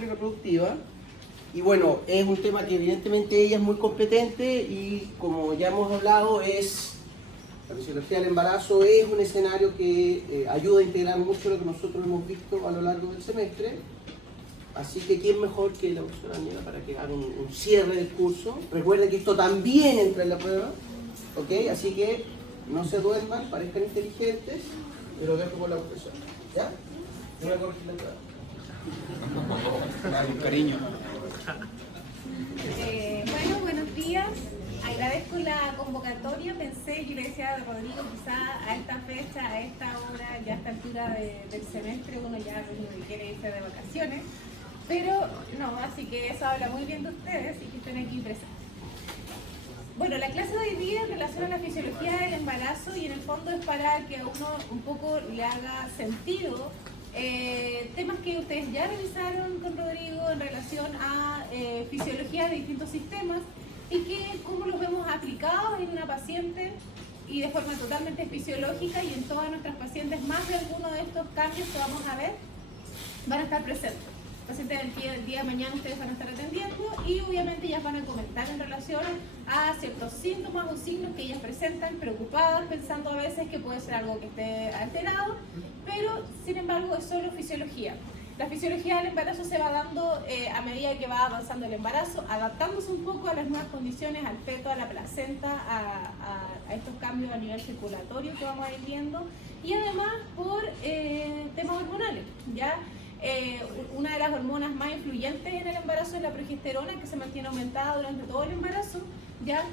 sexual y reproductiva. Y bueno, es un tema que evidentemente ella es muy competente y como ya hemos hablado, la fisiología del embarazo es un escenario que ayuda a integrar mucho lo que nosotros hemos visto a lo largo del semestre. Así que quién mejor que la profesora Daniela para que haga un cierre del curso. Recuerden que esto también entra en la prueba, ¿ok? Así que no se duerman, parezcan inteligentes, pero dejo con la profesora, ¿ya? Voy a corregir la prueba. Con cariño. Bueno, buenos días. Agradezco la convocatoria. Pensé que le decía a Rodrigo, quizá a esta fecha, a esta hora, ya a esta altura del semestre, uno ya quiere irse de vacaciones. Pero no, así que eso habla muy bien de ustedes y que estén aquí presentes. Bueno, la clase de hoy día en relación a la fisiología del embarazo y en el fondo es para que a uno un poco le haga sentido temas que ustedes ya revisaron con Rodrigo en relación a fisiología de distintos sistemas y que cómo los vemos aplicados en una paciente y de forma totalmente fisiológica y en todas nuestras pacientes más de alguno de estos cambios que vamos a ver van a estar presentes. Pacientes del día de mañana ustedes van a estar atendiendo y obviamente ellas van a comentar en relación a ciertos síntomas o signos que ellas presentan, preocupadas, pensando a veces que puede ser algo que esté alterado, pero sin embargo es solo fisiología. La fisiología del embarazo se va dando a medida que va avanzando el embarazo, adaptándose un poco a las nuevas condiciones, al feto, a la placenta, a estos cambios a nivel circulatorio que vamos a ir viendo y además por temas hormonales, ¿ya? Una de las hormonas más influyentes en el embarazo es la progesterona, que se mantiene aumentada durante todo el embarazo, ¿ya?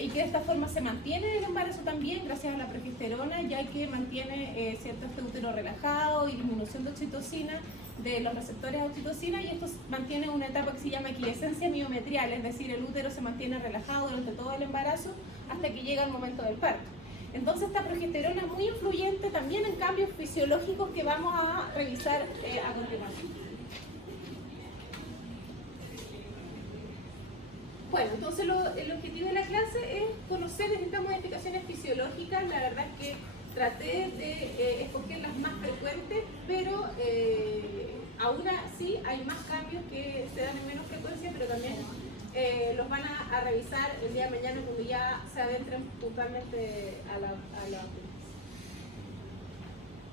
Y que de esta forma se mantiene en el embarazo también gracias a la progesterona, ya que mantiene cierto útero relajado y disminución de oxitocina, de los receptores de oxitocina, y esto mantiene una etapa que se llama equiescencia miometrial, es decir, el útero se mantiene relajado durante todo el embarazo hasta que llega el momento del parto. Entonces esta progesterona es muy influyente también en cambios fisiológicos que vamos a revisar a continuación. Bueno, entonces el objetivo de la clase es conocer estas modificaciones fisiológicas. La verdad es que traté de escoger las más frecuentes, pero aún así hay más cambios que se dan en menos frecuencia, pero también los van a revisar el día de mañana cuando ya se adentren puntualmente a la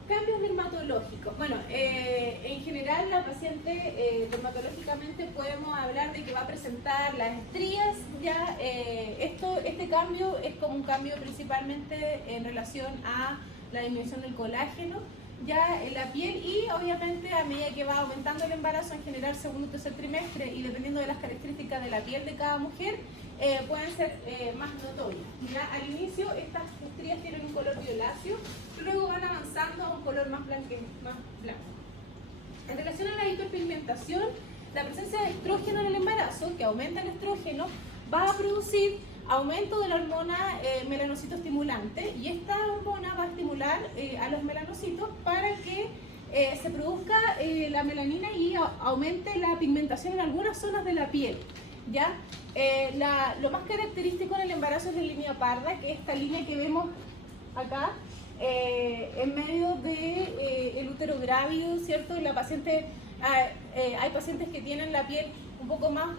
cambios dermatológicos. Bueno, en general la paciente dermatológicamente podemos hablar de que va a presentar las estrías, ya este cambio es como un cambio principalmente en relación a la disminución del colágeno ya en la piel y obviamente a medida que va aumentando el embarazo en general segundo o tercer trimestre y dependiendo de las características de la piel de cada mujer pueden ser más notorias. Ya al inicio estas estrías tienen un color violáceo, luego van avanzando a un color más blanco. En relación a la hiperpigmentación, la presencia de estrógeno en el embarazo, que aumenta el estrógeno, va a producir aumento de la hormona melanocito estimulante y esta hormona va a estimular a los melanocitos para que se produzca la melanina y aumente la pigmentación en algunas zonas de la piel. ¿Ya? Lo más característico en el embarazo es la línea parda, que es esta línea que vemos acá en medio del útero grávido, ¿cierto? Y la paciente, hay pacientes que tienen la piel un poco más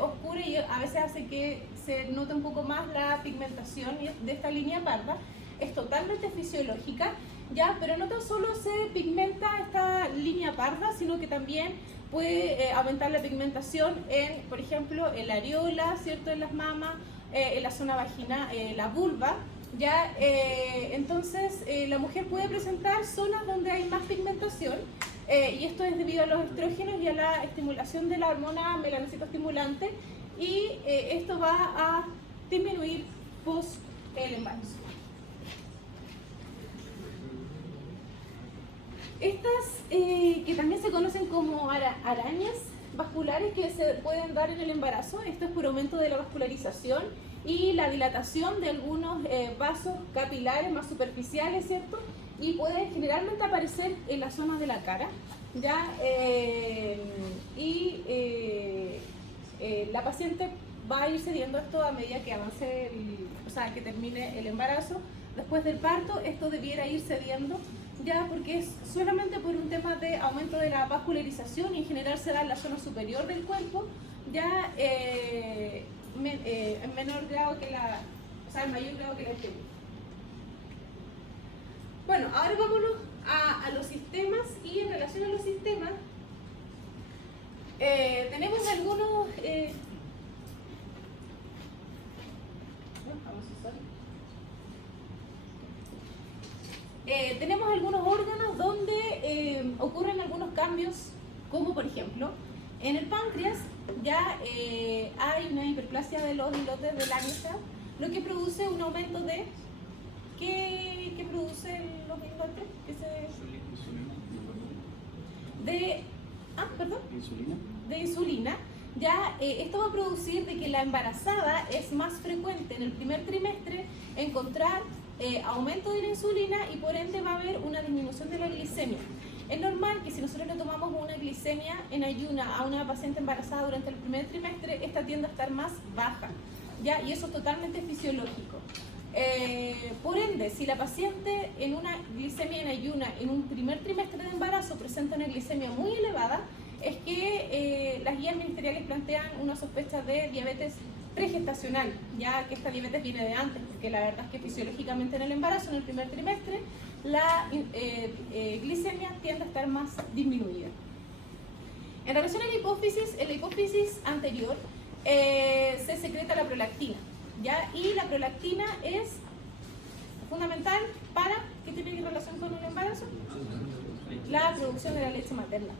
oscura y a veces hace que se note un poco más la pigmentación de esta línea parda. Es totalmente fisiológica, ¿ya? Pero no tan solo se pigmenta esta línea parda, sino que también puede aumentar la pigmentación en, por ejemplo, en la areola, ¿cierto? En las mamas, en la zona vaginal, la vulva, ¿ya? Entonces, la mujer puede presentar zonas donde hay más pigmentación y esto es debido a los estrógenos y a la estimulación de la hormona melanocitoestimulante y esto va a disminuir post el embarazo. Estas que también se conocen como arañas vasculares que se pueden dar en el embarazo, esto es por aumento de la vascularización y la dilatación de algunos vasos capilares más superficiales, ¿cierto? Y pueden generalmente aparecer en la zona de la cara, ¿ya? La paciente va a ir cediendo esto a medida que avance, que termine el embarazo. Después del parto, esto debiera ir cediendo ya porque es solamente por un tema de aumento de la vascularización y en general se da en la zona superior del cuerpo, ya en menor grado que la, o sea, en mayor grado que la ictemia. Bueno, ahora vámonos a los sistemas y en relación a los sistemas tenemos algunos tenemos algunos órganos donde ocurren algunos cambios, como por ejemplo, en el páncreas ya hay una hiperplasia de los islotes de Langerhans, lo que produce un aumento de... ¿Qué producen los islotes? Insulina. De insulina. Ya esto va a producir de que la embarazada es más frecuente en el primer trimestre encontrar aumento de la insulina y por ende va a haber una disminución de la glicemia. Es normal que si nosotros le tomamos una glicemia en ayuna a una paciente embarazada durante el primer trimestre, esta tiende a estar más baja, ¿ya? Y eso es totalmente fisiológico. Por ende, si la paciente en una glicemia en ayuna en un primer trimestre de embarazo presenta una glicemia muy elevada, es que las guías ministeriales plantean una sospecha de diabetes pregestacional, ya que esta diabetes viene de antes, porque la verdad es que fisiológicamente en el embarazo, en el primer trimestre, la glicemia tiende a estar más disminuida. En relación a la hipófisis, en la hipófisis anterior se secreta la prolactina, ¿ya? Y la prolactina es fundamental para, ¿qué tiene relación con el embarazo? La producción de la leche materna.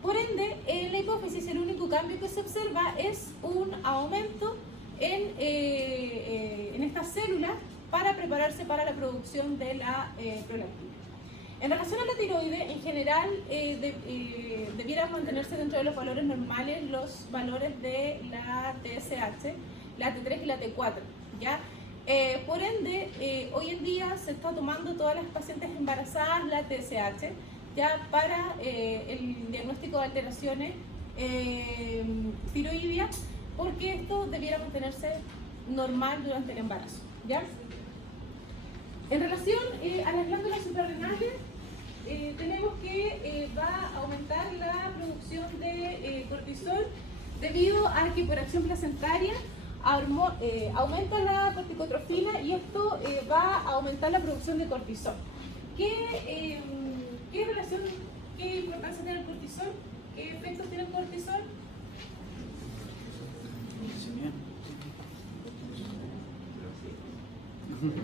Por ende, en la hipófisis el único cambio que se observa es un aumento en estas células para prepararse para la producción de la prolactina. En relación a la tiroide, en general debiera mantenerse dentro de los valores normales los valores de la TSH, la T3 y la T4, ¿ya? Por ende, hoy en día se está tomando todas las pacientes embarazadas la TSH, ya para el diagnóstico de alteraciones tiroideas, porque esto debiera mantenerse normal durante el embarazo, ¿ya? En relación a las glándulas suprarrenales, tenemos que va a aumentar la producción de cortisol debido a que por acción placentaria aumenta la corticotrofina y esto va a aumentar la producción de cortisol. ¿Qué relación, qué importancia tiene el cortisol? ¿Qué efectos tiene el cortisol?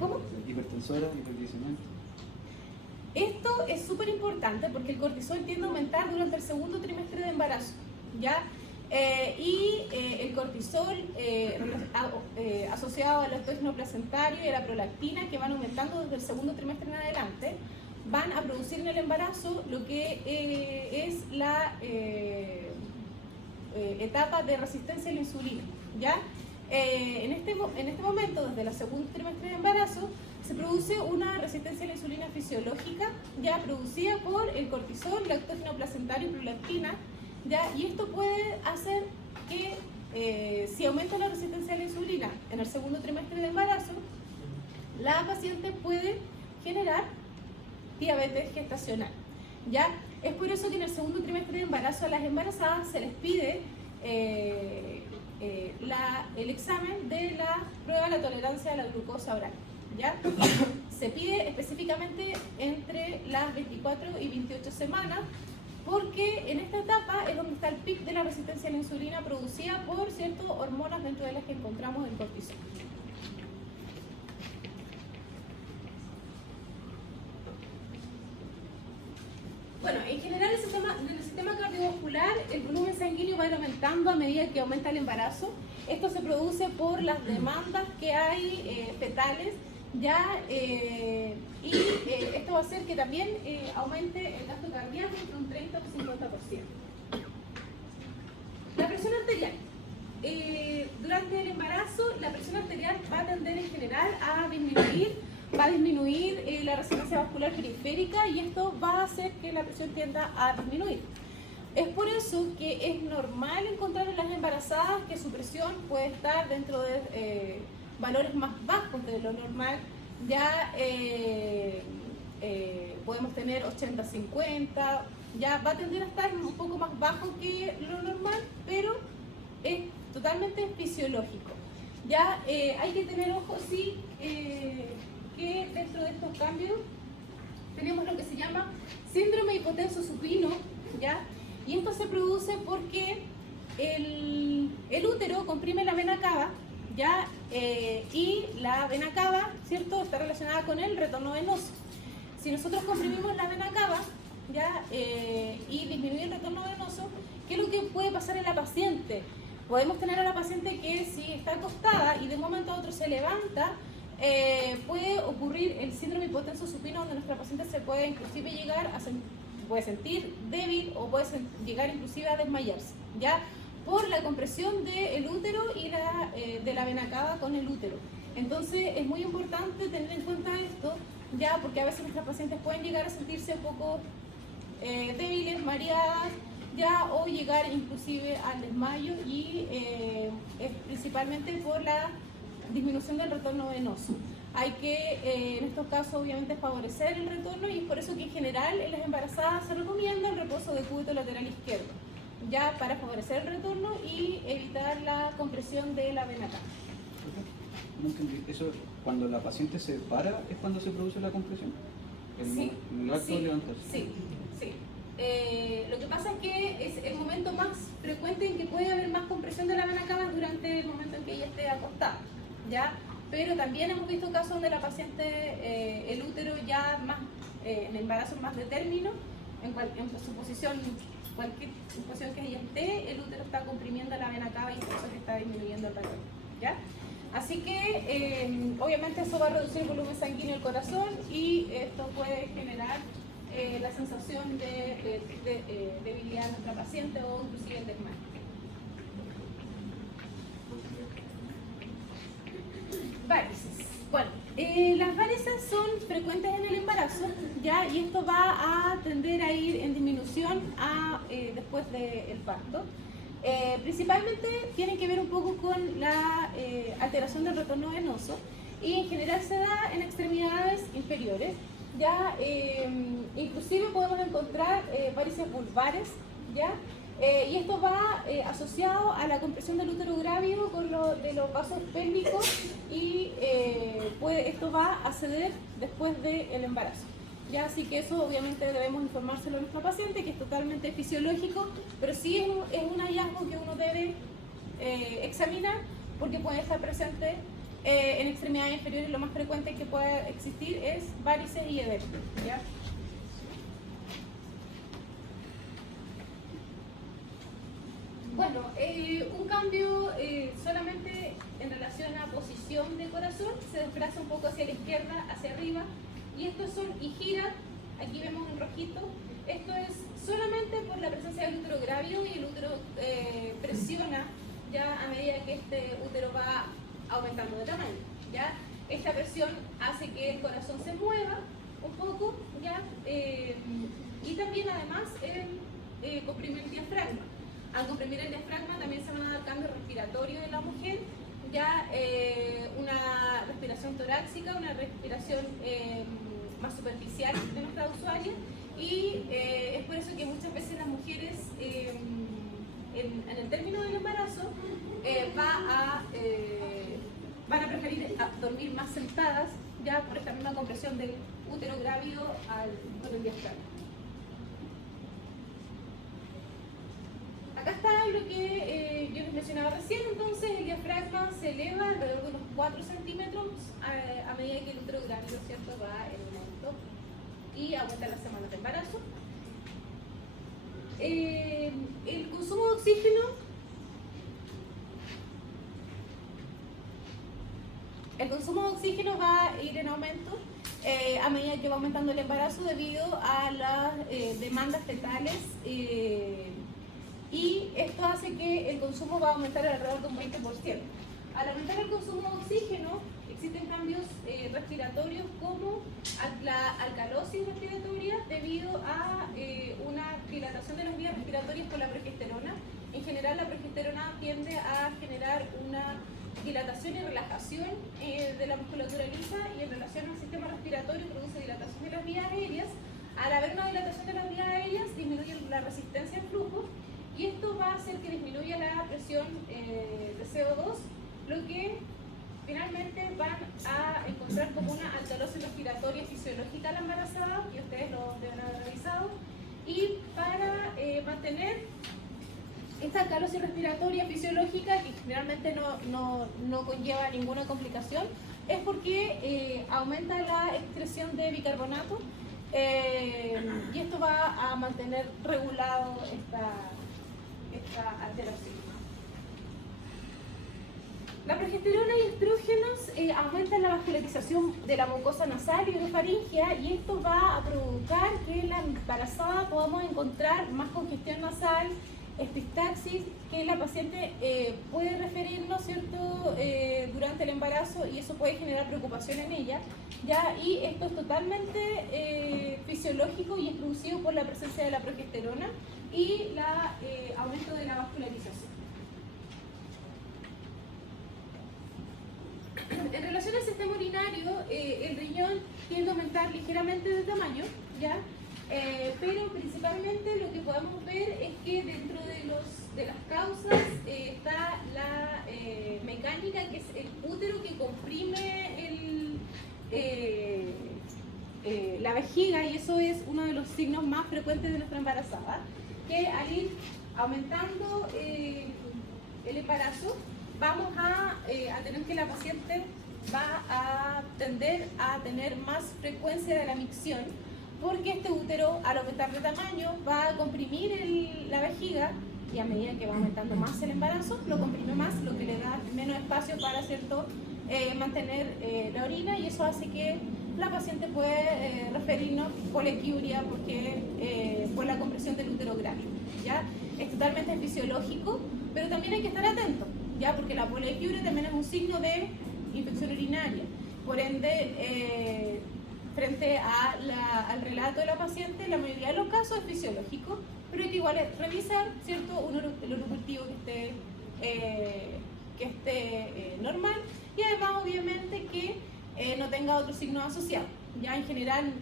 ¿Cómo? Hipertensora, hiperglicemiante. Esto es súper importante porque el cortisol tiende a aumentar durante el segundo trimestre de embarazo, ¿ya? El cortisol asociado al estrógeno placentario y a la prolactina, que van aumentando desde el segundo trimestre en adelante, van a producir en el embarazo lo que es la etapa de resistencia a la insulina, ¿ya? En este momento, desde el segundo trimestre de embarazo, se produce una resistencia a la insulina fisiológica, ya producida por el cortisol, lactógeno placentario y prolactina, ¿ya? Y esto puede hacer que si aumenta la resistencia a la insulina en el segundo trimestre de embarazo, la paciente puede generar diabetes gestacional, ¿ya? Es por eso que en el segundo trimestre de embarazo a las embarazadas se les pide el examen de la prueba de la tolerancia a la glucosa oral, ¿ya? Se pide específicamente entre las 24 y 28 semanas porque en esta etapa es donde está el pic de la resistencia a la insulina producida por ciertas hormonas dentro de las que encontramos el cortisol. Bueno, en general en el sistema cardiovascular el volumen sanguíneo va a ir aumentando a medida que aumenta el embarazo. Esto se produce por las demandas que hay fetales, ¿ya? Esto va a hacer que también aumente el gasto cardíaco entre un 30 o un 50%. La presión arterial. Durante el embarazo la presión arterial va a tender en general a disminuir, va a disminuir la resonancia vascular periférica y esto va a hacer que la presión tienda a disminuir. Es por eso que es normal encontrar en las embarazadas que su presión puede estar dentro de valores más bajos de lo normal, ya podemos tener 80-50, ya va a tender a estar un poco más bajo que lo normal, pero es totalmente fisiológico. Ya hay que tener ojo, sí, que dentro de estos cambios tenemos lo que se llama síndrome hipotenso supino, ¿ya? Y esto se produce porque el útero comprime la vena cava, ¿ya? Y la vena cava, ¿cierto?, está relacionada con el retorno venoso. Si nosotros comprimimos la vena cava, ¿ya? Y disminuir el retorno venoso, ¿qué es lo que puede pasar en la paciente? Podemos tener a la paciente que si está acostada y de un momento a otro se levanta, puede ocurrir el síndrome hipotenso supino, donde nuestra paciente se puede inclusive llegar a puede sentir débil o puede llegar inclusive a desmayarse, ¿ya? Por la compresión del útero y de la vena cava con el útero. Entonces es muy importante tener en cuenta esto, ya, porque a veces nuestras pacientes pueden llegar a sentirse un poco débiles, mareadas, ya, o llegar inclusive al desmayo, y es principalmente por la disminución del retorno venoso. Hay que, en estos casos, obviamente, favorecer el retorno, y es por eso que en general en las embarazadas se recomienda el reposo de cúbito lateral izquierdo, ya, para favorecer el retorno y evitar la compresión de la vena cava. No entendí. Eso, cuando la paciente se para, ¿es cuando se produce la compresión? Sí, El acto de levantarse. sí, sí. Lo que pasa es que es el momento más frecuente en que puede haber más compresión de la vena cava durante el momento en que ella esté acostada, ¿ya? Pero también hemos visto casos donde la paciente, el útero ya más, en embarazo más de término, en su posición, cualquier posición que ella esté, el útero está comprimiendo la vena cava y por eso que está disminuyendo el retorno, ¿ya? Así que obviamente eso va a reducir el volumen sanguíneo del corazón, y esto puede generar la sensación de debilidad en nuestra paciente o inclusive el desmayo. Varices. Bueno, las varices son frecuentes en el embarazo, ¿ya? Y esto va a tender a ir en disminución después del parto. Principalmente tienen que ver un poco con la alteración del retorno venoso, y en general se da en extremidades inferiores, ya, inclusive podemos encontrar varices vulvares, ya, y esto va asociado a la compresión del útero grávido con de los vasos pélvicos, y esto va a ceder después del embarazo. Ya, así que eso obviamente debemos informárselo a nuestra paciente, que es totalmente fisiológico, pero sí es un hallazgo que uno debe examinar, porque puede estar presente en extremidades inferiores. Lo más frecuente que puede existir es varices y edema, ¿ya? Bueno, un cambio solamente en relación a posición de corazón, se desplaza un poco hacia la izquierda, hacia arriba, y estos son, y gira, aquí vemos un rojito, esto es solamente por la presencia del útero grávido, y el útero presiona ya a medida que este útero va aumentando de tamaño, ¿ya? Esta presión hace que el corazón se mueva un poco, ¿ya? Y también además comprimir el diafragma. Al comprimir el diafragma también se van a dar cambios respiratorios en la mujer, ya, una respiración torácica, una respiración más superficial de nuestra usuaria, y es por eso que muchas veces las mujeres en el término del embarazo van a preferir dormir más sentadas, ya, por esta misma compresión del útero grávido con el diafragma. Acá está lo que yo les mencionaba recién. Entonces el diafragma se eleva alrededor de unos 4 centímetros a medida que el útero grávido, ¿cierto?, va en aumento y aumenta las semanas de embarazo. El consumo de oxígeno, va a ir en aumento a medida que va aumentando el embarazo, debido a las demandas fetales, y esto hace que el consumo va a aumentar alrededor de un 20%. Al aumentar el consumo de oxígeno, existen cambios respiratorios, como la alcalosis respiratoria, debido a una dilatación de las vías respiratorias por la progesterona. En general, la progesterona tiende a generar una dilatación y relajación de la musculatura lisa, y en relación al sistema respiratorio produce dilatación de las vías aéreas. Al haber una dilatación de las vías aéreas disminuye la resistencia al flujo, y esto va a hacer que disminuya la presión de CO2, lo que finalmente van a encontrar como una alcalosis respiratoria fisiológica a la embarazada, y ustedes lo deben haber revisado. Y para mantener esta alcalosis respiratoria fisiológica, que generalmente no conlleva ninguna complicación, es porque aumenta la excreción de bicarbonato, y esto va a mantener regulado esta alteración. La progesterona y estrógenos aumentan la vascularización de la mucosa nasal y orofaringea, y esto va a provocar que en la embarazada podamos encontrar más congestión nasal, epistaxis, que la paciente puede referirnos, ¿cierto?, durante el embarazo, y eso puede generar preocupación en ella, ¿ya? Y esto es totalmente fisiológico y es producido por la presencia de la progesterona y el aumento de la vascularización. En relación al sistema urinario, el riñón tiende a aumentar ligeramente de tamaño, ¿ya? Pero principalmente lo que podemos ver es que dentro de las causas está la mecánica, que es el útero que comprime la vejiga, y eso es uno de los signos más frecuentes de nuestra embarazada, que al ir aumentando el embarazo, vamos a tener que la paciente va a tender a tener más frecuencia de la micción, porque este útero, al aumentar de tamaño, va a comprimir la vejiga, y a medida que va aumentando más el embarazo, lo comprime más, lo que le da menos espacio para, ¿cierto?, mantener la orina, y eso hace que la paciente puede referirnos poliquiuria, porque por la compresión del útero grande, ¿ya? Es totalmente fisiológico, pero también hay que estar atento, ¿ya? Porque la poliquiuria también es un signo de infección urinaria. Por ende, frente al relato de la paciente, en la mayoría de los casos es fisiológico, pero hay que igual revisar, ¿cierto?, el urocultivo que esté normal, y además obviamente que no tenga otros signos asociados. Ya en general,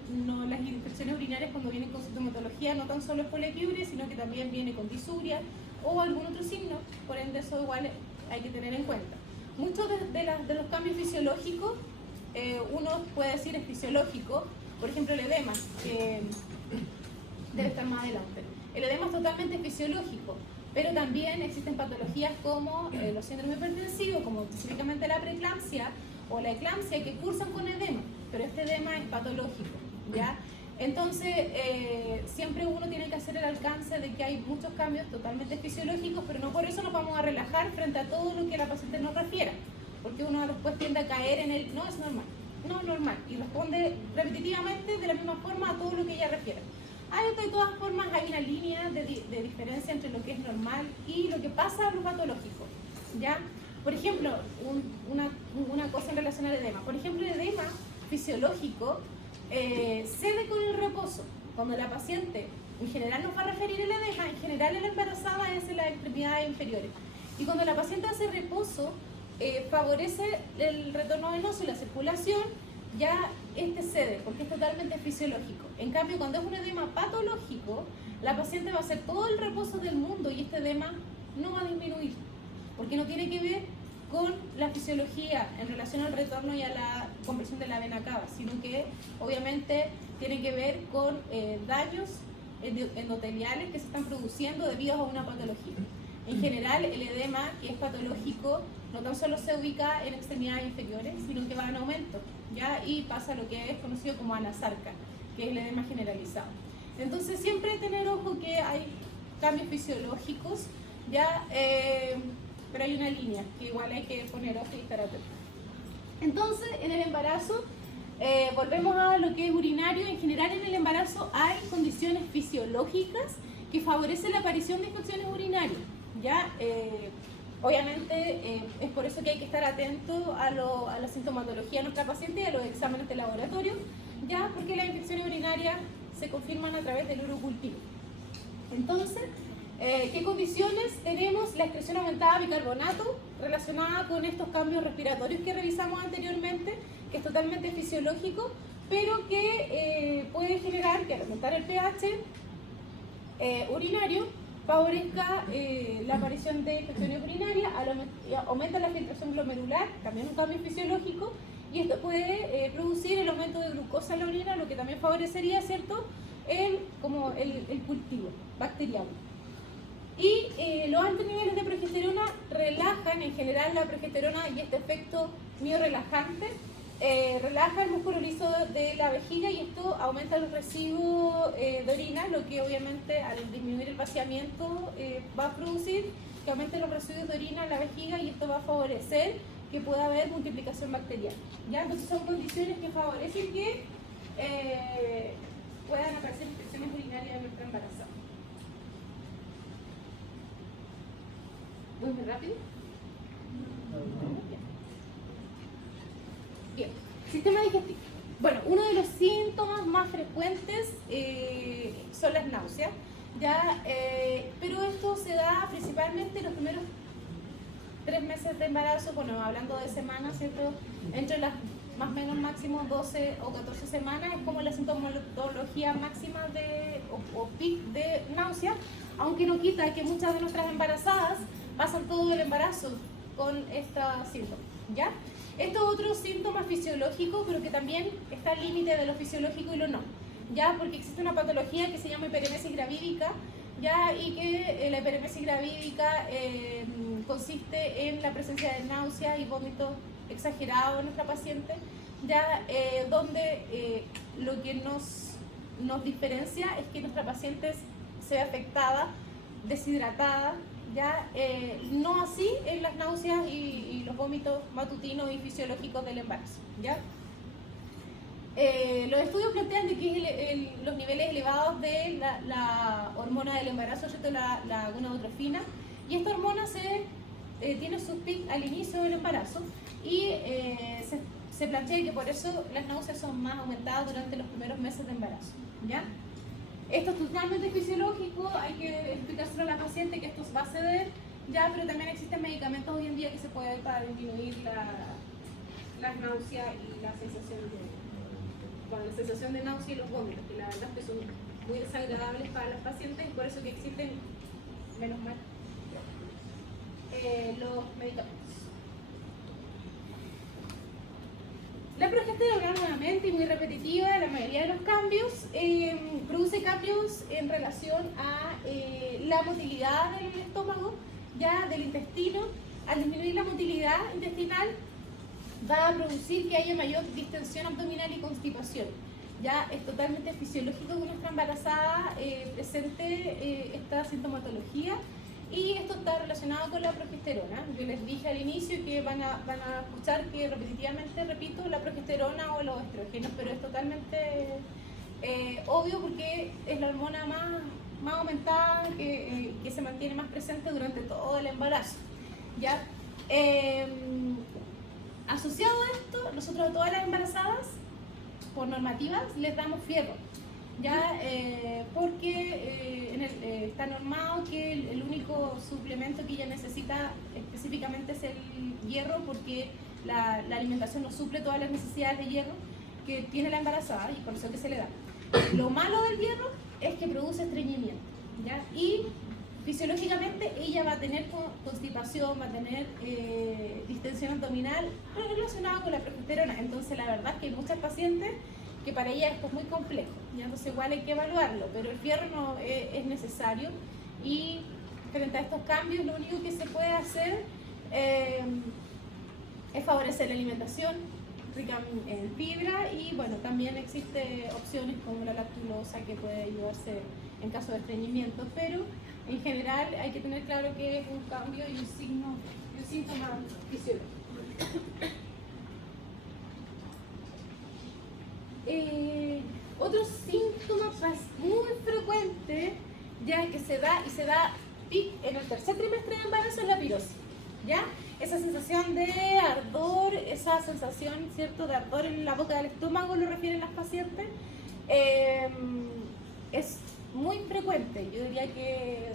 las infecciones urinarias, cuando vienen con sintomatología, no tan solo es poliquiuria, sino que también viene con disuria o algún otro signo, por ende eso igual hay que tener en cuenta. Muchos de los cambios fisiológicos, uno puede decir es fisiológico, por ejemplo el edema, que debe estar más adelante. El edema es totalmente fisiológico, pero también existen patologías como los síndromes hipertensivos, como específicamente la preeclampsia o la eclampsia, que cursan con edema, pero este edema es patológico, ¿ya? Entonces, siempre uno tiene que hacer el alcance de que hay muchos cambios totalmente fisiológicos, pero no por eso nos vamos a relajar frente a todo lo que la paciente nos refiera, porque uno después tiende a caer en el no es normal, no es normal, y responde repetitivamente de la misma forma a todo lo que ella refiere. De todas formas, hay una línea de diferencia entre lo que es normal y lo que pasa a lo patológico, ¿ya? Por ejemplo, una cosa en relación al edema. Por ejemplo, el edema fisiológico cede con el reposo. Cuando la paciente, en general nos va a referir el edema, en general en la embarazada es en las extremidades inferiores. Y cuando la paciente hace reposo, favorece el retorno venoso y la circulación, ya cede, porque es totalmente fisiológico. En cambio, cuando es un edema patológico, la paciente va a hacer todo el reposo del mundo y este edema no va a disminuir, porque no tiene que ver con la fisiología en relación al retorno y a la compresión de la vena cava, sino que obviamente tiene que ver con daños endoteliales que se están produciendo debido a una patología. En general, el edema, que es patológico, no tan solo se ubica en extremidades inferiores, sino que va en aumento, ¿ya? Y pasa lo que es conocido como anasarca, que es el edema generalizado. Entonces, siempre tener ojo que hay cambios fisiológicos, ¿ya? Pero hay una línea que igual hay que poner ojo y estar atento. Entonces, en el embarazo, volvemos a lo que es urinario. En general, en el embarazo hay condiciones fisiológicas que favorecen la aparición de infecciones urinarias, ¿ya? Obviamente es por eso que hay que estar atento a la sintomatología de nuestra paciente y a los exámenes de laboratorio, ya, porque las infecciones urinarias se confirman a través del urocultivo. Entonces, ¿qué condiciones tenemos tenemos la excreción aumentada de bicarbonato relacionada con estos cambios respiratorios que revisamos anteriormente, que es totalmente fisiológico, pero que puede generar que al aumentar el pH urinario favorezca la aparición de infecciones urinarias, aumenta la filtración glomerular, también un cambio fisiológico, y esto puede producir el aumento de glucosa en la orina, lo que también favorecería, ¿cierto?, el cultivo bacteriano. Y los altos niveles de progesterona relajan en general la progesterona y este efecto miorelajante relaja el músculo liso de la vejiga y esto aumenta los residuos de orina, lo que obviamente al disminuir el vaciamiento va a producir que aumente los residuos de orina en la vejiga y esto va a favorecer que pueda haber multiplicación bacteriana. ¿Ya? Entonces son condiciones que favorecen que puedan aparecer infecciones urinarias en nuestra embarazada. ¿Voy muy rápido? Bien, sistema digestivo. Bueno, uno de los síntomas más frecuentes son las náuseas, ¿ya? Pero esto se da principalmente en los primeros 3 meses de embarazo, bueno, hablando de semanas, ¿cierto? Entre las más o menos máximo 12 o 14 semanas es como la sintomatología máxima o pic de náusea, aunque no quita que muchas de nuestras embarazadas pasan todo el embarazo con estos síntomas, ¿ya? Esto es otro síntoma fisiológico, pero que también está al límite de lo fisiológico y lo no, ¿ya? Porque existe una patología que se llama hiperemesis gravídica, ¿ya? Y que la hiperemesis gravídica consiste en la presencia de náuseas y vómitos exagerados en nuestra paciente, ¿ya? Donde lo que nos diferencia es que nuestra paciente se ve afectada, deshidratada, ¿ya? No así en las náuseas y los vómitos matutinos y fisiológicos del embarazo, ¿ya? Los estudios plantean de que los niveles elevados de la hormona del embarazo, ¿cierto? La gonadotrofina, y esta hormona tiene su pic al inicio del embarazo y se plantea que por eso las náuseas son más aumentadas durante los primeros meses de embarazo, ¿ya? Esto es totalmente fisiológico, hay que explicárselo a la paciente que esto va a ceder, ¿ya? Pero también existen medicamentos hoy en día que se pueden para disminuir las náuseas y la sensación de náusea y los vómitos, que la verdad es que son muy desagradables para las pacientes y por eso que existen, menos mal, los medicamentos. La progesterona, nuevamente y muy repetitiva, la mayoría de los cambios, produce cambios en relación a la motilidad del estómago, ya del intestino. Al disminuir la motilidad intestinal, va a producir que haya mayor distensión abdominal y constipación. Ya es totalmente fisiológico que nuestra embarazada presente esta sintomatología y esto está relacionado con la progesterona. Yo les dije al inicio que van a escuchar que repetitivamente repito la progesterona o los estrógenos, pero es totalmente obvio porque es la hormona más aumentada que se mantiene más presente durante todo el embarazo, ¿ya? Asociado a esto, nosotros a todas las embarazadas, por normativas, les damos fierro, ¿ya? Porque está normado que el único suplemento que ella necesita específicamente es el hierro, porque la alimentación no suple todas las necesidades de hierro que tiene la embarazada y por eso que se le da. Lo malo del hierro es que produce estreñimiento, ¿ya? Y fisiológicamente ella va a tener constipación, va a tener distensión abdominal relacionada con la progesterona. Entonces la verdad es que hay muchas pacientes que para ellas esto es muy complejo, ¿ya? Entonces igual hay que evaluarlo, pero el fierro no es necesario y frente a estos cambios lo único que se puede hacer es favorecer la alimentación rica en fibra y bueno, también existen opciones como la lactulosa que puede ayudarse en caso de estreñimiento, pero en general hay que tener claro que es un cambio y un síntoma fisiológico. Otro síntoma muy frecuente ya que se da en el tercer trimestre de embarazo es la pirosis, ¿ya? Esa sensación de ardor, esa sensación, ¿cierto?, de ardor en la boca del estómago, lo refieren las pacientes, es muy frecuente. Yo diría que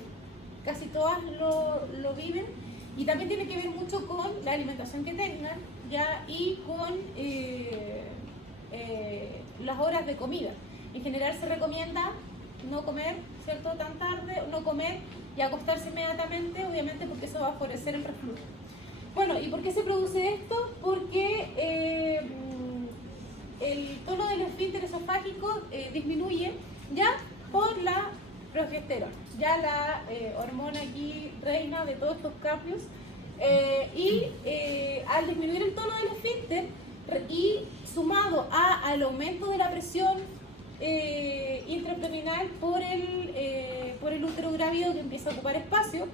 casi todas lo viven, y también tiene que ver mucho con la alimentación que tengan, ¿ya? Y con las horas de comida. En general se recomienda no comer, ¿cierto?, tan tarde, no comer y acostarse inmediatamente, obviamente porque eso va a favorecer el reflujo. Bueno, ¿y por qué se produce esto? Porque el tono del esfínter esofágico disminuye ya por la progesterona, ya la hormona aquí reina de todos estos cambios, y al disminuir el tono del esfínter y sumado al aumento de la presión intraabdominal por el útero grávido que empieza a ocupar espacio,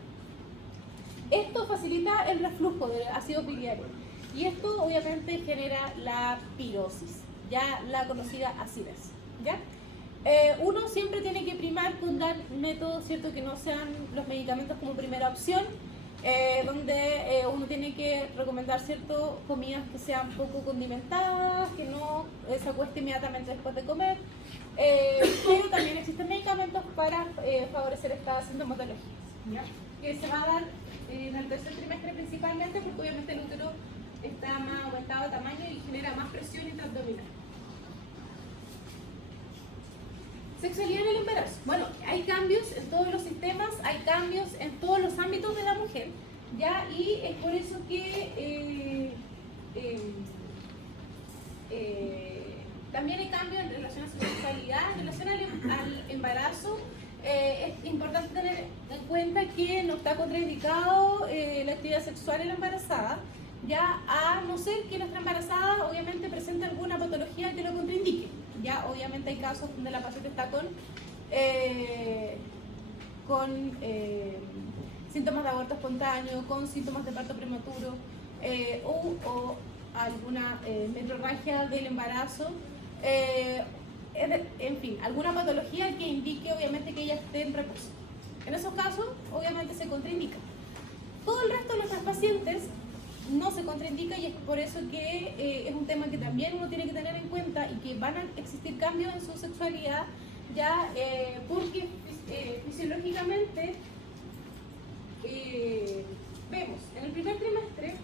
esto facilita el reflujo del ácido biliar, y esto obviamente genera la pirosis, ya la conocida acidez, ¿ya? Uno siempre tiene que primar con dar métodos, ¿cierto?, que no sean los medicamentos como primera opción, donde uno tiene que recomendar, ¿cierto?, comidas que sean poco condimentadas, que no se acueste inmediatamente después de comer, pero también existen medicamentos para favorecer estas sintomatologías, ¿ya? Que se va a dar en el tercer trimestre principalmente, porque obviamente el útero está más aumentado de tamaño y genera más presión intraabdominal. Sexualidad en el embarazo. Bueno, hay cambios en todos los sistemas, hay cambios en todos los ámbitos de la mujer, ¿ya? Y es por eso que también hay cambios en relación a su sexualidad, en relación al embarazo. Es importante tener en cuenta que no está contraindicado la actividad sexual en la embarazada, ya, a no ser que nuestra embarazada obviamente presente alguna patología que lo contraindique. Ya, obviamente hay casos donde la paciente está con síntomas de aborto espontáneo, con síntomas de parto prematuro, o alguna metrorragia del embarazo, en fin, alguna patología que indique obviamente que ella esté en reposo. En esos casos obviamente se contraindica. Todo el resto de nuestras pacientes no se contraindica, y es por eso que es un tema que también uno tiene que tener en cuenta, y que van a existir cambios en su sexualidad, ya, porque fisiológicamente vemos en el primer trimestre,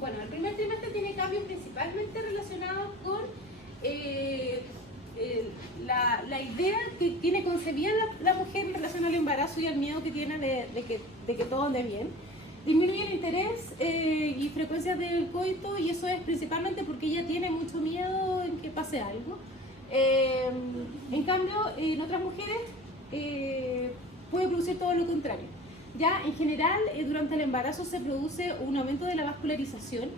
bueno, el primer trimestre tiene cambios principalmente relacionados con la idea que tiene concebida la mujer en relación al embarazo y al miedo que tiene de que todo ande bien. Disminuye el interés y frecuencias del coito, y eso es principalmente porque ella tiene mucho miedo en que pase algo. En cambio, en otras mujeres puede producir todo lo contrario. Ya, en general, durante el embarazo se produce un aumento de la vascularización,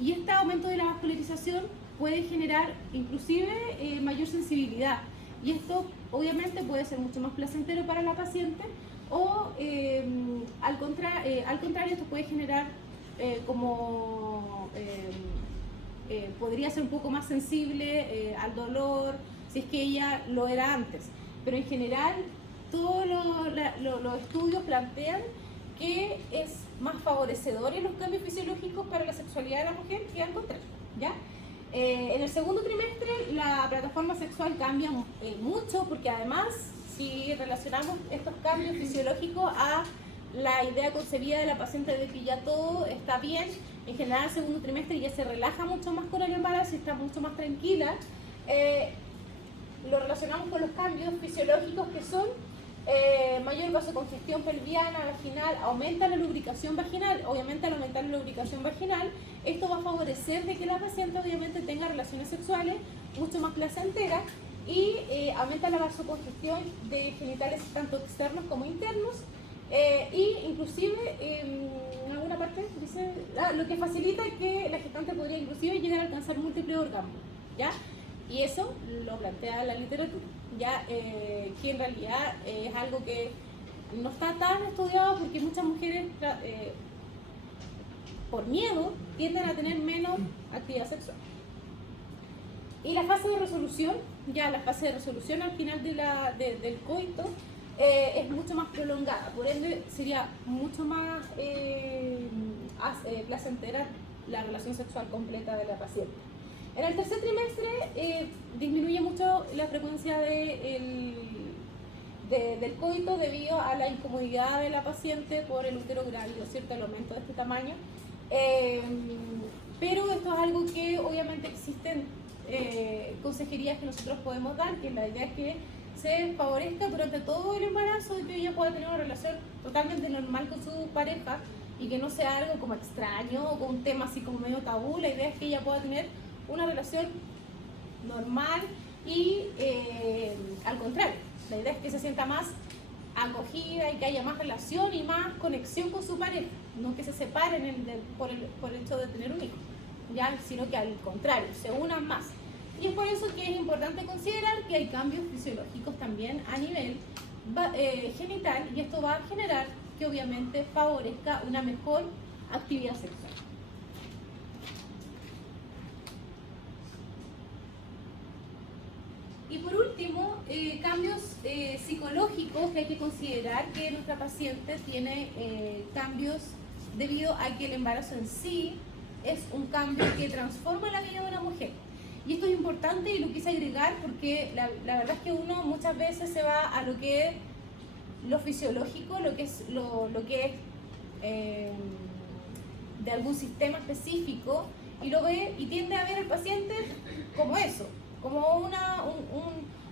y este aumento de la vascularización puede generar inclusive mayor sensibilidad, y esto obviamente puede ser mucho más placentero para la paciente, o al contrario, esto puede generar podría ser un poco más sensible al dolor, si es que ella lo era antes. Pero en general todos los estudios plantean que es más favorecedor en los cambios fisiológicos para la sexualidad de la mujer que al contrario, ¿ya? En el segundo trimestre la plataforma sexual cambia mucho, porque además, si relacionamos estos cambios fisiológicos a la idea concebida de la paciente de que ya todo está bien, en general el segundo trimestre ya se relaja mucho más con el embarazo y está mucho más tranquila, lo relacionamos con los cambios fisiológicos que son mayor vasocongestión pelviana, vaginal, aumenta la lubricación vaginal. Obviamente, al aumentar la lubricación vaginal, esto va a favorecer de que la paciente obviamente tenga relaciones sexuales mucho más placenteras, y aumenta la vasocongestión de genitales tanto externos como internos, y inclusive en alguna parte dice lo que facilita que la gestante podría inclusive llegar a alcanzar múltiples orgasmos, ¿ya? Y eso lo plantea la literatura, ya, que en realidad es algo que no está tan estudiado, porque muchas mujeres por miedo tienden a tener menos actividad sexual. Y la fase de resolución, ya la fase de resolución al final del coito es mucho más prolongada, por ende sería mucho más placentera la relación sexual completa de la paciente. En el tercer trimestre disminuye mucho la frecuencia de del coito debido a la incomodidad de la paciente por el útero grávido, ¿cierto? El aumento de este tamaño. Pero esto es algo que obviamente existen consejerías que nosotros podemos dar, que la idea es que se favorezca durante todo el embarazo de que ella pueda tener una relación totalmente normal con su pareja y que no sea algo como extraño o con un tema así como medio tabú. La idea es que ella pueda tener una relación normal y al contrario, la idea es que se sienta más acogida y que haya más relación y más conexión con su pareja, no que se separen por el hecho de tener un hijo, ¿ya? Sino que al contrario, se unan más. Y es por eso que es importante considerar que hay cambios fisiológicos también a nivel genital, y esto va a generar que obviamente favorezca una mejor actividad sexual. Y por último, cambios psicológicos que hay que considerar que nuestra paciente tiene cambios debido a que el embarazo en sí es un cambio que transforma la vida de una mujer. Y esto es importante y lo quise agregar porque la verdad es que uno muchas veces se va a lo que es lo fisiológico, lo que es de algún sistema específico, y lo ve y tiende a ver al paciente como eso, como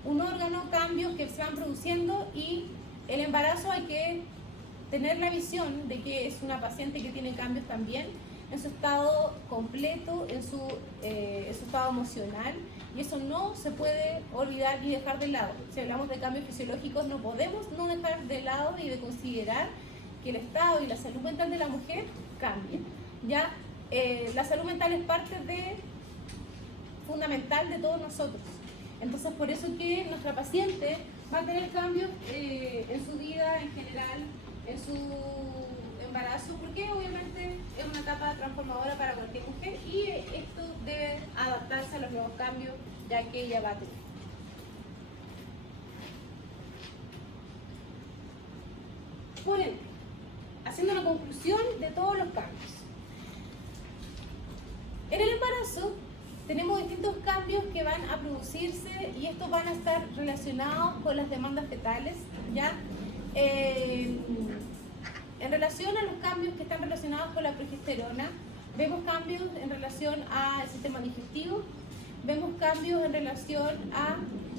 un órgano, cambios que se van produciendo, y el embarazo hay que tener la visión de que es una paciente que tiene cambios también en su estado completo, en su estado emocional, y eso no se puede olvidar y dejar de lado. Si hablamos de cambios fisiológicos, no podemos no dejar de lado y de considerar que el estado y la salud mental de la mujer cambien. ¿Ya? La salud mental es parte fundamental de todos nosotros. Entonces, por eso que nuestra paciente va a tener cambios en su vida en general, en su embarazo, porque obviamente es una etapa transformadora para cualquier mujer, y esto debe adaptarse a los nuevos cambios ya que ella va a tener. Por ende, haciendo una conclusión de todos los cambios. En el embarazo tenemos distintos cambios que van a producirse, y estos van a estar relacionados con las demandas fetales, ¿ya? En relación a los cambios que están relacionados con la progesterona, vemos cambios en relación al sistema digestivo, vemos cambios en relación a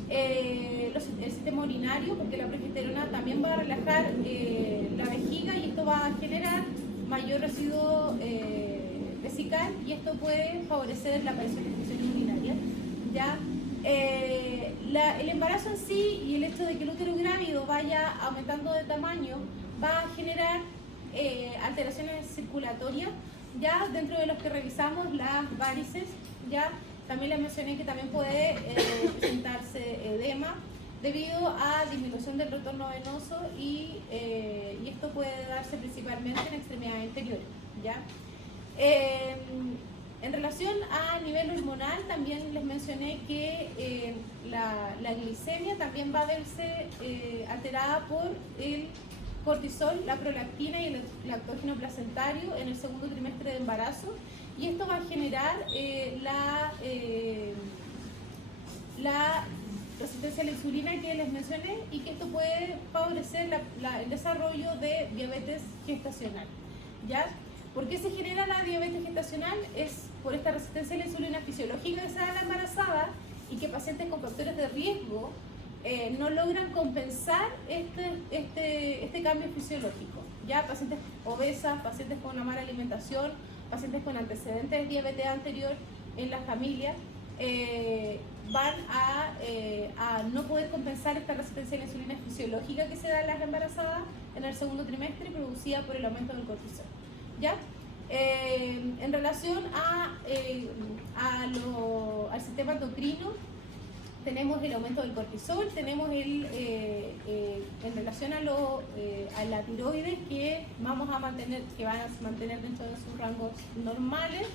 el sistema urinario, porque la progesterona también va a relajar la vejiga, y esto va a generar mayor residuo vesical, y esto puede favorecer la aparición de infecciones urinarias, ¿ya? El embarazo en sí y el hecho de que el útero grávido vaya aumentando de tamaño va a generar alteraciones circulatorias, ya dentro de los que revisamos las varices, ya también les mencioné que también puede presentarse edema debido a disminución del retorno venoso, y esto puede darse principalmente en extremidades inferiores, ¿ya? En relación a nivel hormonal, también les mencioné que la glicemia también va a verse alterada por el cortisol, la prolactina y el lactógeno placentario en el segundo trimestre de embarazo, y esto va a generar la resistencia a la insulina que les mencioné, y que esto puede favorecer el desarrollo de diabetes gestacional, ¿ya? ¿Por qué se genera la diabetes gestacional? Es por esta resistencia a la insulina fisiológica que se da en la embarazada, y que pacientes con factores de riesgo no logran compensar este cambio fisiológico. Ya pacientes obesas, pacientes con una mala alimentación, pacientes con antecedentes de diabetes anterior en la familia, van a no poder compensar esta resistencia a la insulina fisiológica que se da en las embarazadas en el segundo trimestre, producida por el aumento del cortisol. ¿Ya? En relación al sistema endocrino, tenemos el aumento del cortisol, tenemos en relación a la tiroides, que van a mantener dentro de sus rangos normales.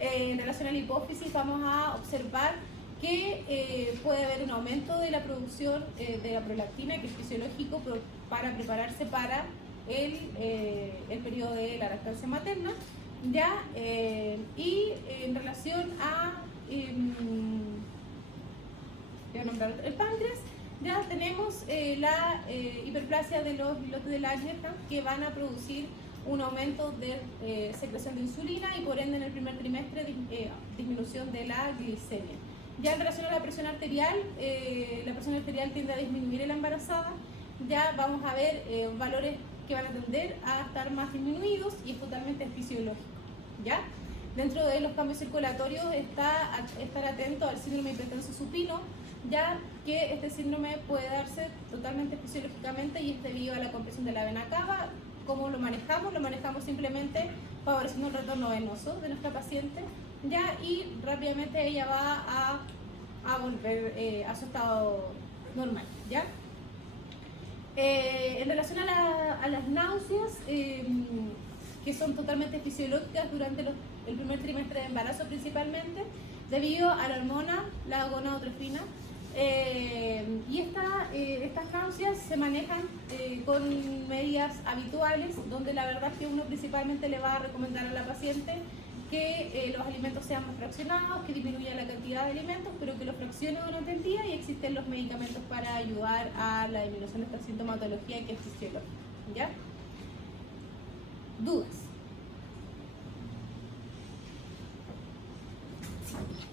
En relación a la hipófisis, vamos a observar que puede haber un aumento de la producción de la prolactina, que es fisiológico para prepararse para el periodo de la lactancia materna, ¿ya? Y en relación a voy a nombrar el páncreas, ya tenemos la hiperplasia de los islotes de Langerhans que van a producir un aumento de secreción de insulina y por ende en el primer trimestre disminución de la glicemia. Ya en relación a la presión arterial tiende a disminuir en la embarazada. Ya vamos a ver valores que van a tender a estar más disminuidos y es totalmente fisiológico. ¿Ya? Dentro de los cambios circulatorios está estar atento al síndrome hipertenso supino, ya que este síndrome puede darse totalmente fisiológicamente y es debido a la compresión de la vena cava. ¿Cómo lo manejamos? Lo manejamos simplemente favoreciendo el retorno venoso de nuestra paciente, ya, y rápidamente ella va a volver a su estado normal, ¿ya? En relación a las náuseas, que son totalmente fisiológicas durante el primer trimestre de embarazo principalmente, debido a la hormona, la gonadotropina, y estas náuseas se manejan con medidas habituales, donde la verdad es que uno principalmente le va a recomendar a la paciente que los alimentos sean más fraccionados, que disminuya la cantidad de alimentos, pero que los fraccione durante el día, y existen los medicamentos para ayudar a la disminución de esta sintomatología que es fisiológica. ¿Ya? ¿Dudas?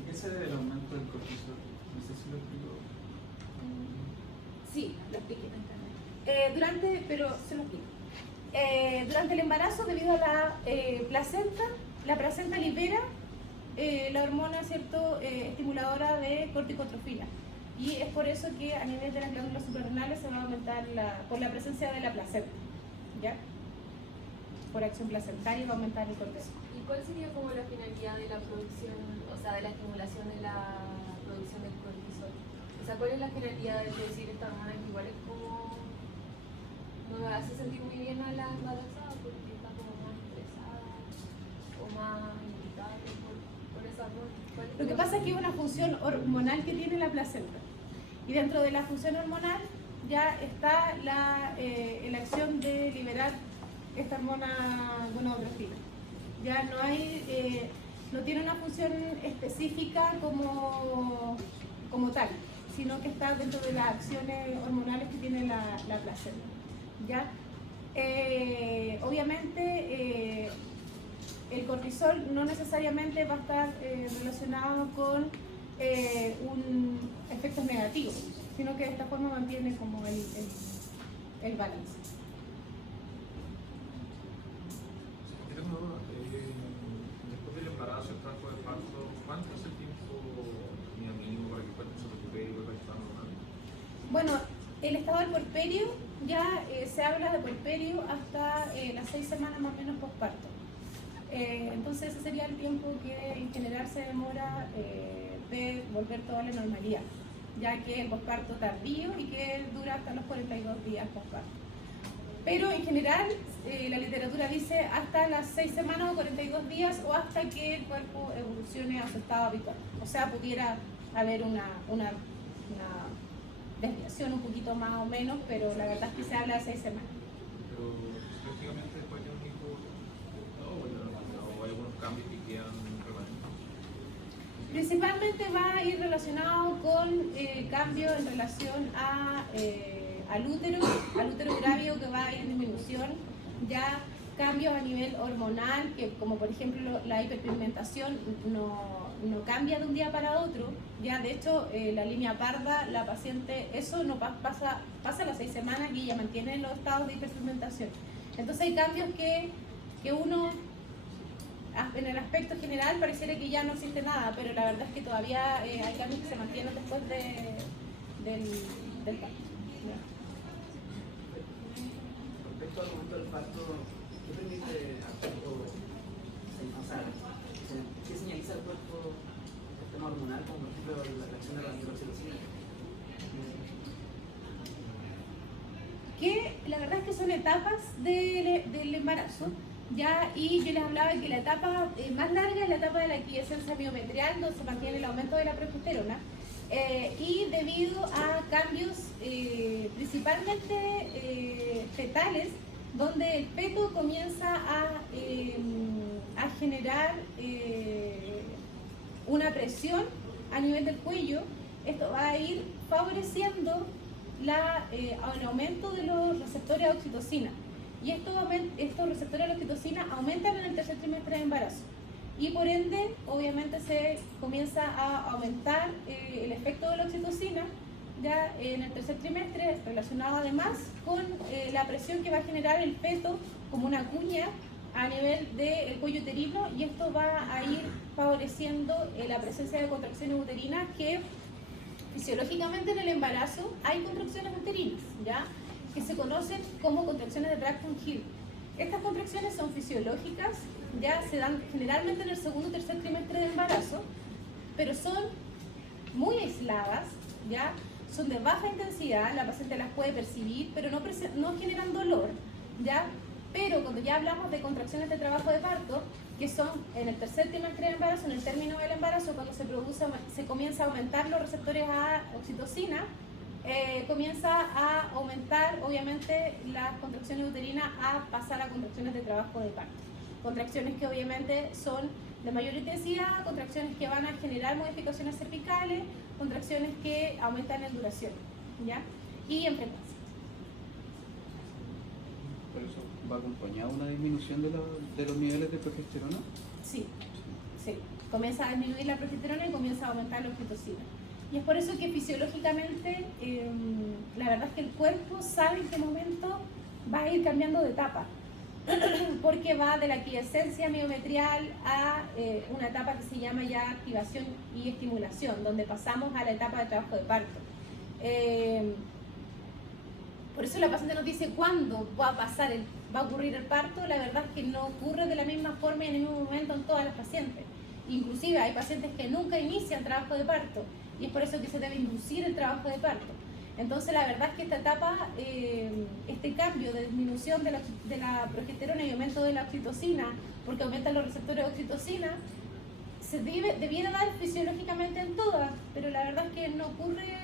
¿Qué se debe al aumento del cortisol? No sé si lo explico. Sí, lo expliqué en internet. Pero se lo explico. Durante el embarazo, debido a la placenta libera la hormona, ¿cierto?, estimuladora de corticotrofina. Y es por eso que a nivel de las glándulas suprarrenales se va a aumentar por la presencia de la placenta, ¿ya? Por acción placentaria va a aumentar el cortisol. ¿Y cuál sería como la finalidad de la producción, o sea, de la estimulación de la producción del cortisol? O sea, ¿cuál es la finalidad de producir esta hormona que igual es como, no hace sentir muy bien a la embarazada porque está como más estresada o más irritada por esa hormona? Lo que pasa es que es una función hormonal que tiene la placenta, y dentro de la función hormonal ya está la acción de liberar esta hormona gonadotropina. Ya no hay, no tiene una función específica como tal, sino que está dentro de las acciones hormonales que tiene la placenta. ¿Ya? Obviamente el cortisol no necesariamente va a estar relacionado con efectos negativos, sino que de esta forma mantiene como el balance. Después del embarazo, el trabajo de parto, ¿cuánto es el tiempo mínimo para que el cuerpo se recupere y vuelva a estar normal? Bueno, el estado del puerperio, ya se habla de puerperio hasta las 6 semanas más o menos posparto. Entonces ese sería el tiempo que en general se demora de volver toda a la normalidad, ya que el posparto tardío y que dura hasta los 42 días posparto. Pero en general la literatura dice hasta las 6 semanas o 42 días o hasta que el cuerpo evolucione a su estado habitual. O sea, pudiera haber una desviación un poquito más o menos, pero la verdad es que se habla de 6 semanas. Pero prácticamente después de un hijo, o hay algunos cambios que quedan permanentes. Principalmente va a ir relacionado con cambios en relación al útero grávido, que va a ir en disminución, ya cambios a nivel hormonal, que como por ejemplo la hiperpigmentación no cambia de un día para otro, ya de hecho la línea parda, la paciente, eso no pasa las 6 semanas y ella mantiene los estados de hiperpigmentación. Entonces hay cambios que uno, en el aspecto general, pareciera que ya no existe nada, pero la verdad es que todavía hay cambios que se mantienen después del parto. Respecto al momento del parto, ¿qué permite al cuerpo, o sea, qué señaliza al cuerpo el tema hormonal, como por ejemplo la acción de la hidroxilocina? Que la verdad es que son etapas del embarazo, ya, y yo les hablaba de que la etapa más larga es la etapa de la quiescencia miometrial, donde se mantiene el aumento de la progesterona, y debido a cambios principalmente fetales, donde el feto comienza a generar una presión a nivel del cuello. Esto va a ir favoreciendo el aumento de los receptores de oxitocina. Y estos receptores de oxitocina aumentan en el tercer trimestre de embarazo. Y por ende, obviamente se comienza a aumentar el efecto de la oxitocina ya en el tercer trimestre, relacionado además con la presión que va a generar el feto como una cuña a nivel del cuello uterino, y esto va a ir favoreciendo la presencia de contracciones uterinas, que fisiológicamente en el embarazo hay contracciones uterinas, ¿ya? Que se conocen como contracciones de Braxton Hill. Estas contracciones son fisiológicas, ya se dan generalmente en el segundo o tercer trimestre de embarazo, pero son muy aisladas, ya son de baja intensidad, la paciente las puede percibir, pero no generan dolor, ya. Pero cuando ya hablamos de contracciones de trabajo de parto, que son en el tercer trimestre de embarazo, en el término del embarazo, cuando se comienza a aumentar los receptores a oxitocina, comienza a aumentar obviamente las contracciones uterinas a pasar a contracciones de trabajo de parto. Contracciones que obviamente son de mayor intensidad, contracciones que van a generar modificaciones cervicales, contracciones que aumentan en duración, ¿ya? Y en frecuencia. ¿Por eso va acompañada una disminución de los niveles de progesterona? Sí, sí. Comienza a disminuir la progesterona y comienza a aumentar la oxitocina. Y es por eso que fisiológicamente, la verdad es que el cuerpo sabe en qué momento va a ir cambiando de etapa, porque va de la quiescencia miometrial a una etapa que se llama ya activación y estimulación, donde pasamos a la etapa de trabajo de parto. Por eso la paciente nos dice cuándo va a ocurrir el parto. La verdad es que no ocurre de la misma forma y en el mismo momento en todas las pacientes. Inclusive hay pacientes que nunca inician trabajo de parto, y es por eso que se debe inducir el trabajo de parto. Entonces la verdad es que esta etapa, este cambio de disminución de la progesterona y aumento de la oxitocina, porque aumentan los receptores de oxitocina, se debiera dar fisiológicamente en todas, pero la verdad es que no ocurre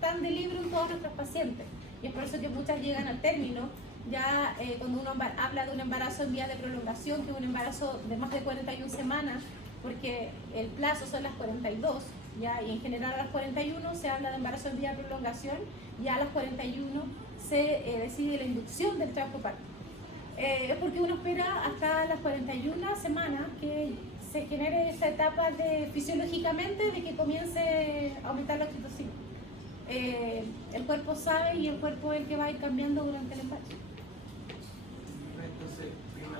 tan de libro en todas nuestras pacientes. Y es por eso que muchas llegan al término, ya cuando uno habla de un embarazo en vía de prolongación, que es un embarazo de más de 41 semanas, porque el plazo son las 42, ¿ya? Y en general a las 41 se habla de embarazo en vía de prolongación, y a las 41 se decide la inducción del trabajo parto. Es porque uno espera hasta las 41 semanas que se genere esa etapa fisiológicamente de que comience a aumentar la oxitocina. El cuerpo sabe y el cuerpo es el que va a ir cambiando durante el embarazo. Entonces, prima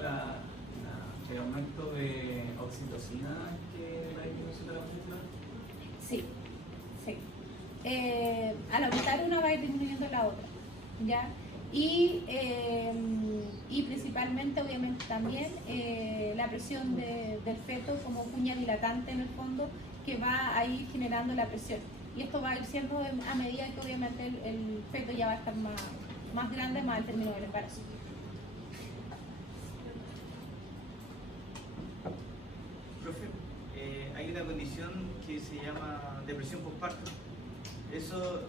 el aumento de oxitocina que la disminución de la fórmula. Sí, sí. Al aumentar una va a ir disminuyendo la otra, ¿ya? Y principalmente, obviamente, también la presión del feto como cuña dilatante en el fondo, que va a ir generando la presión. Y esto va a ir siendo a medida que obviamente el feto ya va a estar más grande, más al término del embarazo. Profe, hay una condición que se llama depresión postparto. ¿Eso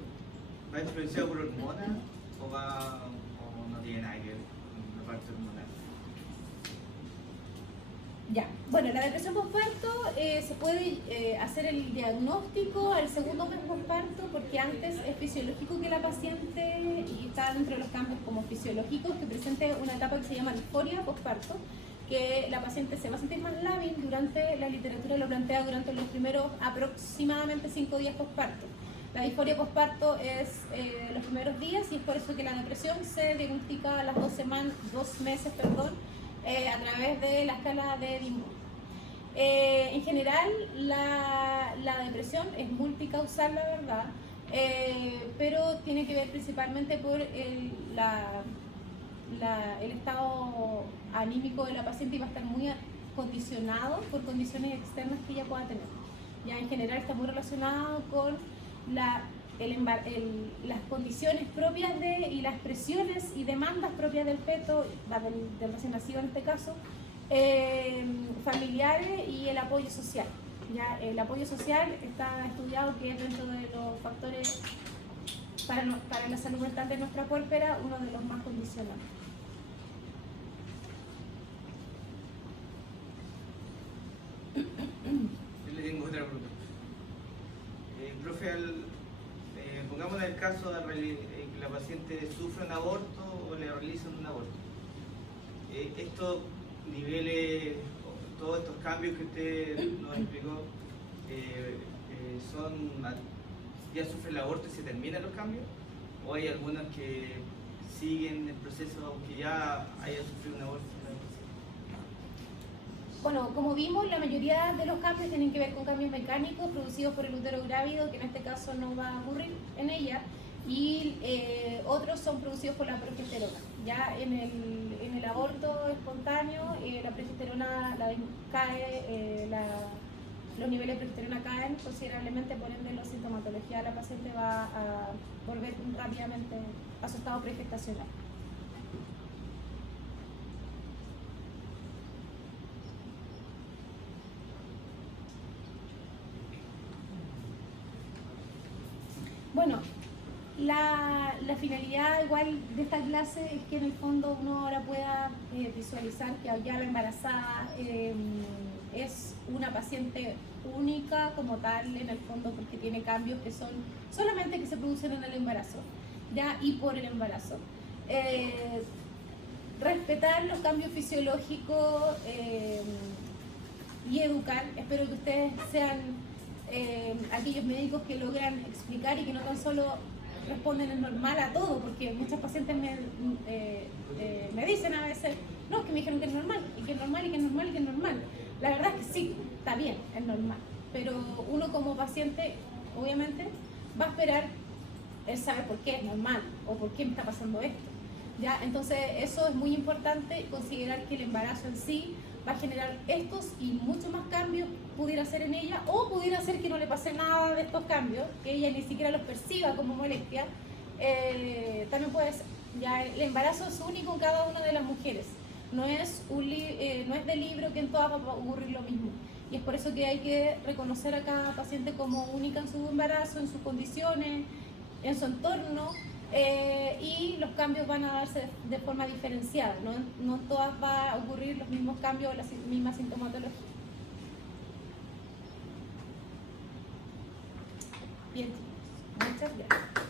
va influenciado por hormonas o no tiene nada que ver con la parte hormonal? Ya, bueno, la depresión postparto se puede hacer el diagnóstico al segundo mes postparto, porque antes es fisiológico que la paciente, y está dentro de los cambios como fisiológicos, que presente una etapa que se llama disforia postparto, que la paciente se va a sentir más lábil. Durante la literatura lo plantea durante los primeros aproximadamente 5 días postparto. La disforia postparto es los primeros días, y es por eso que la depresión se diagnostica a las 2 meses, a través de la escala de Dimond. En general, la depresión es multicausal, la verdad, pero tiene que ver principalmente por el estado anímico de la paciente, y va a estar muy condicionado por condiciones externas que ella pueda tener. Ya en general está muy relacionado con las condiciones propias y las presiones y demandas propias del feto, del recién nacido en este caso, familiares, y el apoyo social. Ya el apoyo social está estudiado que es dentro de los factores para la salud mental de nuestra pólpera uno de los más condicionados. Yo le tengo otra pregunta. Profe, pongamos el caso que la paciente sufre un aborto o le realizan un aborto. Estos niveles, todos estos cambios que usted nos explicó, ¿ya sufre el aborto y se terminan los cambios? ¿O hay algunas que siguen el proceso aunque ya haya sufrido un aborto? Bueno, como vimos, la mayoría de los cambios tienen que ver con cambios mecánicos producidos por el útero grávido, que en este caso no va a ocurrir en ella, y otros son producidos por la progesterona. Ya en el aborto espontáneo, la progesterona cae, los niveles de progesterona caen considerablemente, por ende la sintomatología de la paciente va a volver rápidamente a su estado pregestacional. Bueno, la finalidad igual de esta clase es que en el fondo uno ahora pueda visualizar que ya la embarazada es una paciente única como tal en el fondo, porque tiene cambios que son solamente que se producen en el embarazo, ¿ya? Y por el embarazo. Respetar los cambios fisiológicos y educar. Espero que ustedes sean aquellos médicos que logran explicar y que no tan solo responden en normal a todo, porque muchos pacientes me dicen a veces, no, es que me dijeron que es normal, y que es normal, y que es normal, y que es normal. La verdad es que sí, está bien, es normal, pero uno como paciente obviamente va a esperar el saber por qué es normal o por qué me está pasando esto, ¿ya? Entonces eso es muy importante, considerar que el embarazo en sí va a generar estos y muchos más cambios, pudiera ser en ella, o pudiera ser que no le pase nada de estos cambios, que ella ni siquiera los perciba como molestia. También puede ser, ya el embarazo es único en cada una de las mujeres, no es de libro que en todas va a ocurrir lo mismo, y es por eso que hay que reconocer a cada paciente como única en su embarazo, en sus condiciones, en su entorno. Y los cambios van a darse de forma diferenciada, no todas va a ocurrir los mismos cambios o la misma sintomatología. Bien, muchas gracias.